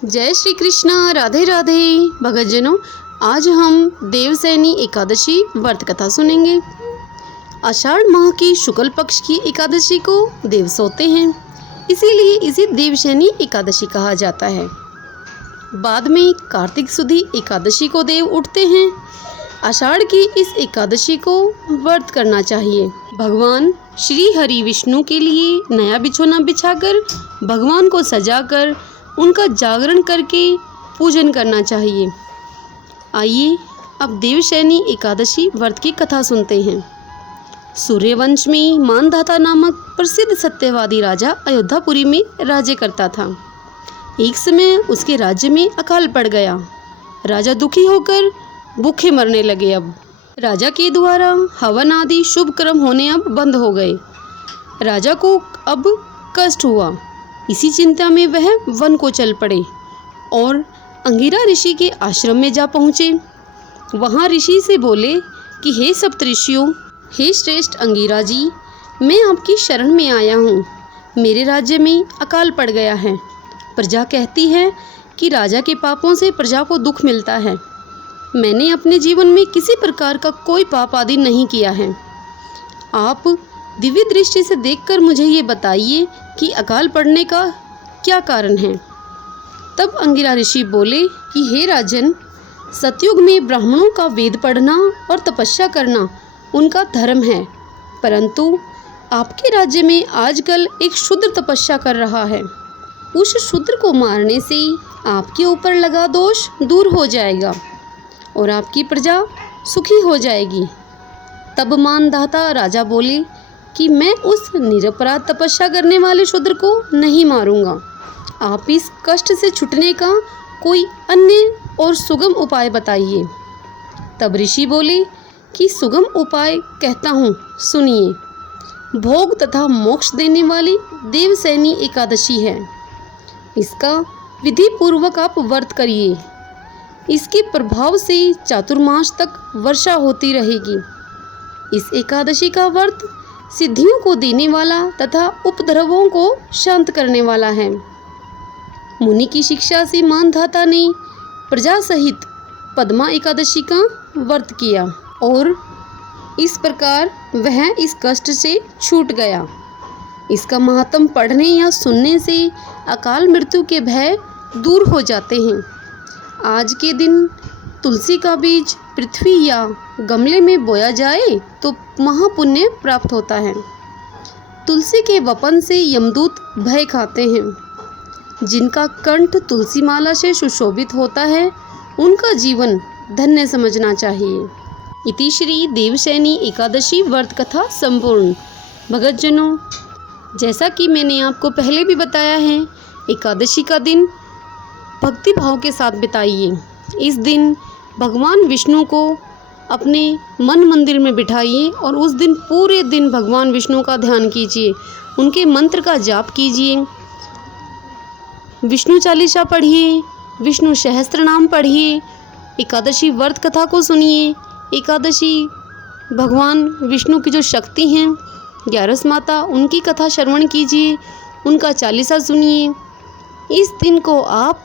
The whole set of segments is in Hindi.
जय श्री कृष्ण। राधे राधे। भगतजनों, आज हम देवसैनी एकादशी व्रत कथा सुनेंगे। आषाढ़ माह की शुक्ल पक्ष की एकादशी को देव सोते हैं, इसीलिए इसे देवसैनी एकादशी कहा जाता है। बाद में कार्तिक सुदी एकादशी को देव उठते हैं। आषाढ़ की इस एकादशी को व्रत करना चाहिए। भगवान श्री हरि विष्णु के लिए नया बिछौना बिछाकर भगवान को सजाकर उनका जागरण करके पूजन करना चाहिए। आइए अब देवसैनी एकादशी व्रत की कथा सुनते हैं। सूर्यवंश में मानधाता नामक प्रसिद्ध सत्यवादी राजा अयोध्यापुरी में राज्य करता था। एक समय उसके राज्य में अकाल पड़ गया। राजा दुखी होकर भूखे मरने लगे। अब राजा के द्वारा हवन आदि शुभ कर्म होने अब बंद हो गए। राजा को अब कष्ट हुआ। इसी चिंता में वह वन को चल पड़े और अंगिरा ऋषि के आश्रम में जा पहुँचे। वहाँ ऋषि से बोले कि हे सप्तऋषियों, हे श्रेष्ठ अंगिरा जी, मैं आपकी शरण में आया हूँ। मेरे राज्य में अकाल पड़ गया है। प्रजा कहती है कि राजा के पापों से प्रजा को दुख मिलता है। मैंने अपने जीवन में किसी प्रकार का कोई पाप आदि नहीं किया है। आप दिव्य दृष्टि से देखकर मुझे ये बताइए कि अकाल पड़ने का क्या कारण है। तब अंगिरा ऋषि बोले कि हे राजन, सतयुग में ब्राह्मणों का वेद पढ़ना और तपस्या करना उनका धर्म है, परंतु आपके राज्य में आजकल एक शूद्र तपस्या कर रहा है। उस शूद्र को मारने से आपके ऊपर लगा दोष दूर हो जाएगा और आपकी प्रजा सुखी हो जाएगी। तब मानधाता राजा बोले कि मैं उस निरपराध तपस्या करने वाले शूद्र को नहीं मारूंगा। आप इस कष्ट से छूटने का कोई अन्य और सुगम उपाय बताइए। तब ऋषि बोले कि सुगम उपाय कहता हूँ, सुनिए। भोग तथा मोक्ष देने वाली देवसैनी एकादशी है। इसका विधि पूर्वक आप व्रत करिए। इसके प्रभाव से चातुर्मास तक वर्षा होती रहेगी। इस एकादशी का व्रत सिद्धियों को देने वाला तथा उपद्रवों को शांत करने वाला है। मुनि की शिक्षा से मानधाता ने प्रजा सहित पद्मा एकादशी का व्रत किया और इस प्रकार वह इस कष्ट से छूट गया। इसका महात्म पढ़ने या सुनने से अकाल मृत्यु के भय दूर हो जाते हैं। आज के दिन तुलसी का बीज पृथ्वी या गमले में बोया जाए तो महापुण्य प्राप्त होता है। तुलसी के वपन से यमदूत भय खाते हैं। जिनका कंठ तुलसी माला से सुशोभित होता है उनका जीवन धन्य समझना चाहिए। इति श्री देवसैनी एकादशी व्रत कथा संपूर्ण। भगतजनों, जैसा कि मैंने आपको पहले भी बताया है, एकादशी का दिन भक्ति भाव के साथ बिताइए। इस दिन भगवान विष्णु को अपने मन मंदिर में बिठाइए और उस दिन पूरे दिन भगवान विष्णु का ध्यान कीजिए, उनके मंत्र का जाप कीजिए, विष्णु चालीसा पढ़िए, विष्णु सहस्त्र नाम पढ़िए, एकादशी व्रत कथा को सुनिए। एकादशी भगवान विष्णु की जो शक्ति हैं, 11 माता, उनकी कथा श्रवण कीजिए, उनका चालीसा सुनिए। इस दिन को आप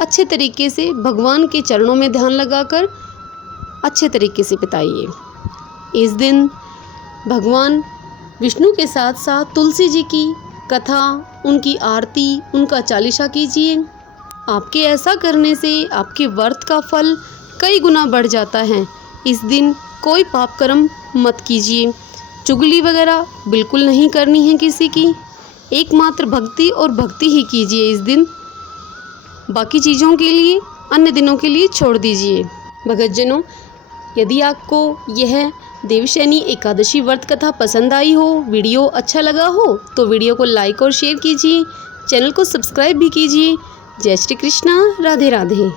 अच्छे तरीके से भगवान के चरणों में ध्यान लगाकर अच्छे तरीके से बिताइए। इस दिन भगवान विष्णु के साथ साथ तुलसी जी की कथा, उनकी आरती, उनका चालीसा कीजिए। आपके ऐसा करने से आपके व्रत का फल कई गुना बढ़ जाता है। इस दिन कोई पाप कर्म मत कीजिए। चुगली वगैरह बिल्कुल नहीं करनी है किसी की। एकमात्र भक्ति और भक्ति ही कीजिए इस दिन। बाकी चीज़ों के लिए अन्य दिनों के लिए छोड़ दीजिए। भगतजनों, यदि आपको यह देवसैनी एकादशी व्रत कथा पसंद आई हो, वीडियो अच्छा लगा हो, तो वीडियो को लाइक और शेयर कीजिए। चैनल को सब्सक्राइब भी कीजिए। जय श्री कृष्णा। राधे राधे।